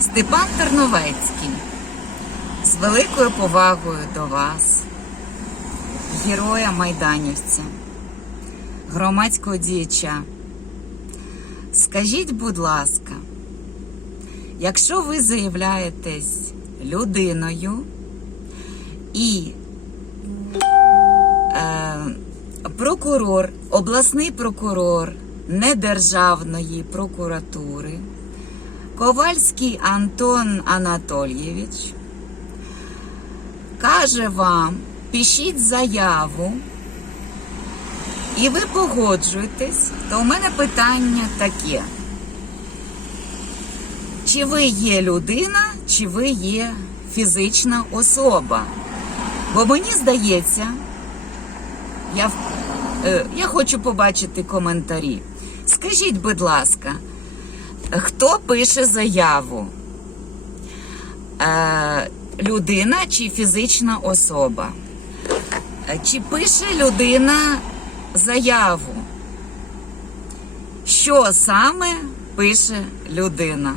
Степан Терновецький. З великою повагою до вас, героя Майданівця, громадського діяча. Скажіть, будь ласка, якщо ви заявляєтесь людиною і е, прокурор, обласний прокурор недержавної прокуратури, Ковальський Антон Анатолійович каже вам, пишіть заяву, і ви погоджуєтесь, то у мене питання таке. Чи ви є людина, чи ви є фізична особа? Бо мені здається, я, е, я хочу побачити коментарі. Скажіть, будь ласка, хто пише заяву? Е, людина чи фізична особа? Е, Чи пише людина заяву? Що саме пише людина?